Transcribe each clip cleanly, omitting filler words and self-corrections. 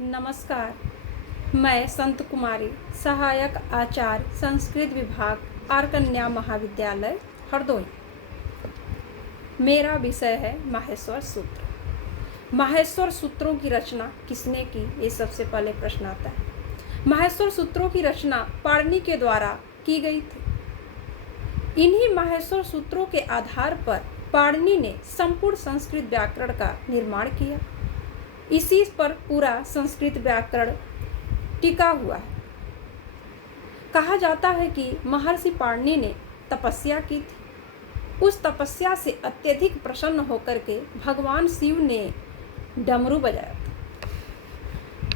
नमस्कार। मैं संत कुमारी, सहायक आचार्य, संस्कृत विभाग, आर कन्या महाविद्यालय, हरदोई। मेरा विषय है माहेश्वर सूत्र। माहेश्वर सूत्रों की रचना किसने की, ये सबसे पहले प्रश्न आता है। माहेश्वर सूत्रों की रचना पाणिनि के द्वारा की गई थी। इन्हीं माहेश्वर सूत्रों के आधार पर पाणिनि ने संपूर्ण संस्कृत व्याकरण का निर्माण किया। इसी पर पूरा संस्कृत व्याकरण टिका हुआ है। कहा जाता है कि महर्षि पाणिनि ने तपस्या की थी। उस तपस्या से अत्यधिक प्रसन्न होकर के भगवान शिव ने डमरू बजाया था।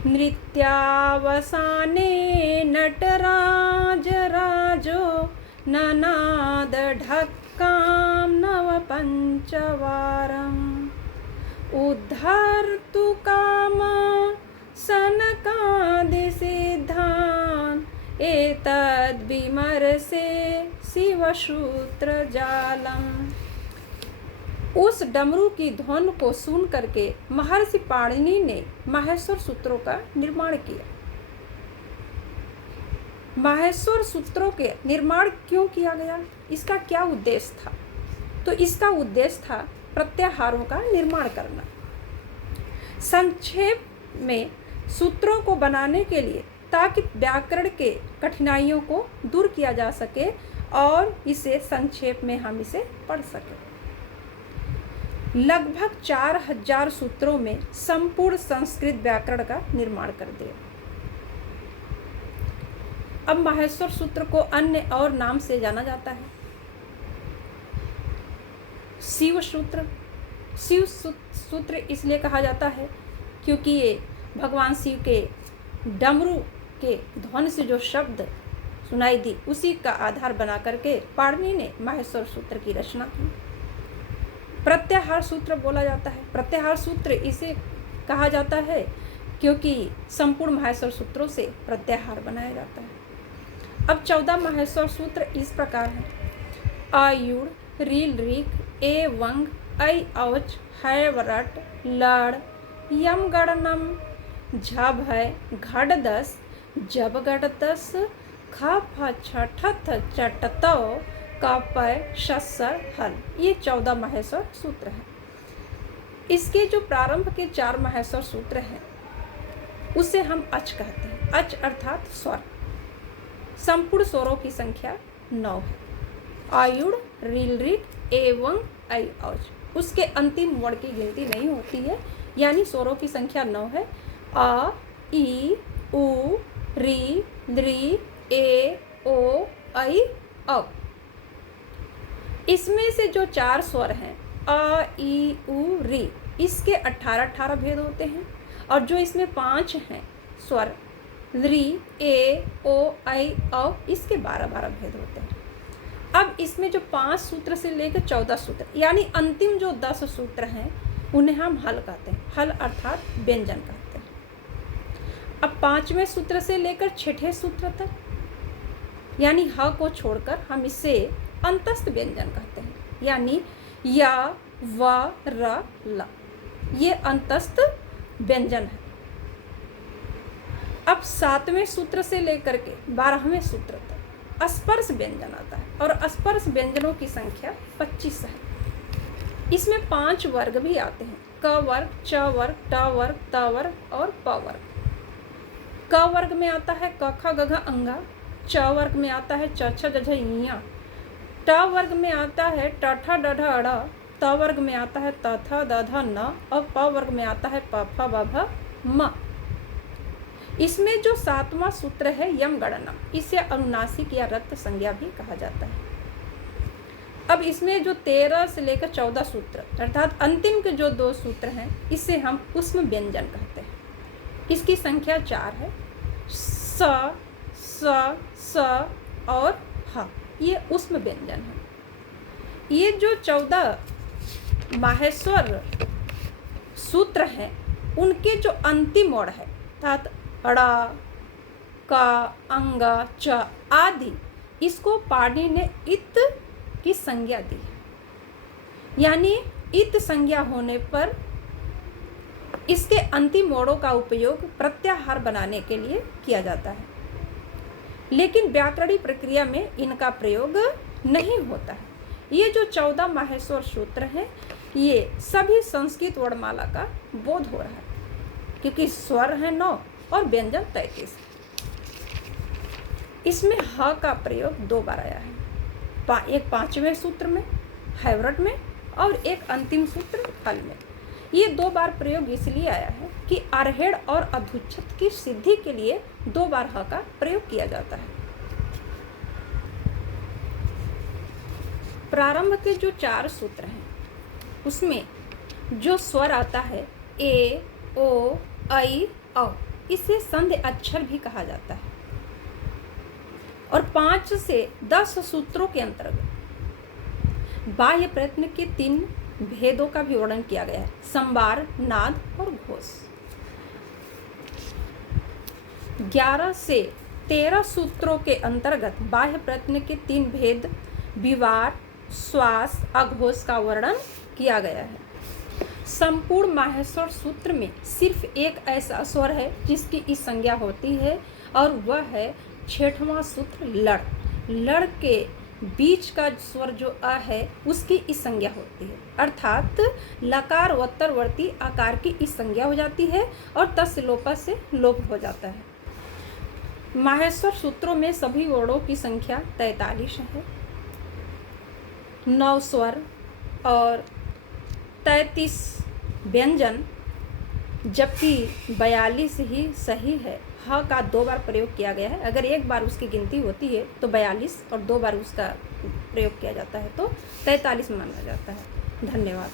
नृत्यावसाने नटराज राजो ननाद ढक्काम नव पंचवारम उद्धर्तु काम सनकादि सिद्धान एतद् विमर्शे शिवसूत्र जालम। उस डमरू की ध्वनि को सुन करके महर्षि पाणिनि ने माहेश्वर सूत्रों का निर्माण किया। माहेश्वर सूत्रों के निर्माण क्यों किया गया, इसका क्या उद्देश्य था? तो इसका उद्देश्य था प्रत्याहारों का निर्माण करना। संक्षेप में सूत्रों को बनाने के लिए, ताकि व्याकरण के कठिनाइयों को दूर किया जा सके और इसे संक्षेप में हम इसे पढ़ सकें। लगभग 4000 सूत्रों में संपूर्ण संस्कृत व्याकरण का निर्माण कर दिया। अब माहेश्वर सूत्र को अन्य और नाम से जाना जाता है। शिव सूत्र। शिव सूत्र इसलिए कहा जाता है क्योंकि ये भगवान शिव के डमरू के ध्वनि से जो शब्द सुनाई दी, उसी का आधार बना करके पाणिनि ने माहेश्वर सूत्र की रचना की। प्रत्याहार सूत्र बोला जाता है। प्रत्याहार सूत्र इसे कहा जाता है क्योंकि संपूर्ण माहेश्वर सूत्रों से प्रत्याहार बनाया जाता है। अब 14 माहेश्वर सूत्र इस प्रकार हैं। आयुड़, रील ऋक, ए वंग, ऐ औच, है वरट, लड़, यम गणनम, झब है, घड़ दस, जब गढ़ दस, ख फ छ ठ थ च ट तौ, क प शस्सर हल। ये 14 माहेश्वर सूत्र हैं। इसके जो प्रारंभ के 4 माहेश्वर सूत्र हैं उसे हम अच कहते हैं। अच अर्थात स्वर। संपूर्ण स्वरों की संख्या 9 है। आयुड़, रील ऋक, एवं, ऐ औच। उसके अंतिम वर्ण की गिनती नहीं होती है, यानी स्वरों की संख्या 9 है। आ, ई, उ, री, लृ, ए, ओ, ऐ, औ। इसमें से जो 4 स्वर हैं, आ, ई, उ, री, इसके 18 भेद होते हैं। और जो इसमें 5 हैं स्वर, लृ, ए, ओ, ऐ, औ, इसके 12 भेद होते हैं। अब इसमें जो 5 सूत्र से लेकर 14 सूत्र, यानी अंतिम जो 10 सूत्र हैं, उन्हें हम हल कहते हैं। हल अर्थात व्यंजन कहते हैं। अब 5वें सूत्र से लेकर 6ठे सूत्र तक, यानी ह को छोड़कर हम इसे अंतस्थ व्यंजन कहते हैं, यानी या, व, र, ल। ये अंतस्थ व्यंजन है। अब 7वें सूत्र से लेकर के 12वें सूत्र तक स्पर्श व्यंजन आता है, और स्पर्श व्यंजनों की संख्या 25 है। इसमें 5 वर्ग भी आते हैं। क वर्ग, च वर्ग, ट वर्ग, त वर्ग और प वर्ग। क वर्ग में आता है क ख ग घ अंगा। च वर्ग में आता है च छ ज झ इया। ट वर्ग में आता है ट ठ ड ढ अड़। त वर्ग में आता है त थ द ध न। और प वर्ग में आता है प फ ब भ म। इसमें जो 7वां सूत्र है यम गणनम, इसे अनुनासिक या रक्त संज्ञा भी कहा जाता है। अब इसमें जो 13 से लेकर 14 सूत्र, अर्थात अंतिम के जो 2 सूत्र हैं, इसे हम उष्म व्यंजन कहते हैं। इसकी संख्या 4 है। स, स, स और ह, ये उष्म व्यंजन है। ये जो 14 माहेश्वर सूत्र हैं, उनके जो अंतिम वर्ण है, अर्थात अड़ा, का, अंगा, च आदि, इसको पाणिनि ने इत की संज्ञा दी है। यानी इत संज्ञा होने पर इसके अंतिम मोड़ों का उपयोग प्रत्याहार बनाने के लिए किया जाता है, लेकिन व्याकरणिक प्रक्रिया में इनका प्रयोग नहीं होता है। ये जो 14 माहेश्वर सूत्र हैं, ये सभी संस्कृत वर्णमाला का बोध हो रहा है, क्योंकि स्वर है 9 और व्यंजन 33। इसमें ह का प्रयोग 2 बार आया है, एक 5वें सूत्र में हैवरट में और एक अंतिम सूत्र हल में। ये 2 बार प्रयोग इसलिए आया है कि अरहेड़ और अधुच्छत की सिद्धि के लिए 2 बार ह का प्रयोग किया जाता है। प्रारंभ के जो 4 सूत्र हैं, उसमें जो स्वर आता है ए, ओ, ऐ, औ, इसे संधि अक्षर भी कहा जाता है। और 5 से 10 सूत्रों के अंतर्गत बाह्य प्रयत्न के 3 भेदों का भी वर्णन किया गया है, संवार, नाद और घोष। 11 से 13 सूत्रों के अंतर्गत बाह्य प्रयत्न के 3 भेद विवार, श्वास, अघोष का वर्णन किया गया है। संपूर्ण माहेश्वर सूत्र में सिर्फ एक ऐसा स्वर है जिसकी इस संज्ञा होती है, और वह है 6वां सूत्र लड़। लड़ के बीच का स्वर जो अ है उसकी इस संज्ञा होती है, अर्थात लकार उत्तरवर्ती आकार की इस संज्ञा हो जाती है और तस्य लोपा से लोप हो जाता है। माहेश्वर सूत्रों में सभी वर्णों की संख्या 43 है, 9 स्वर और 33 व्यंजन, जबकि 42 ही सही है। ह का 2 बार प्रयोग किया गया है। अगर एक बार उसकी गिनती होती है तो 42 और 2 बार उसका प्रयोग किया जाता है तो 43 माना जाता है। धन्यवाद।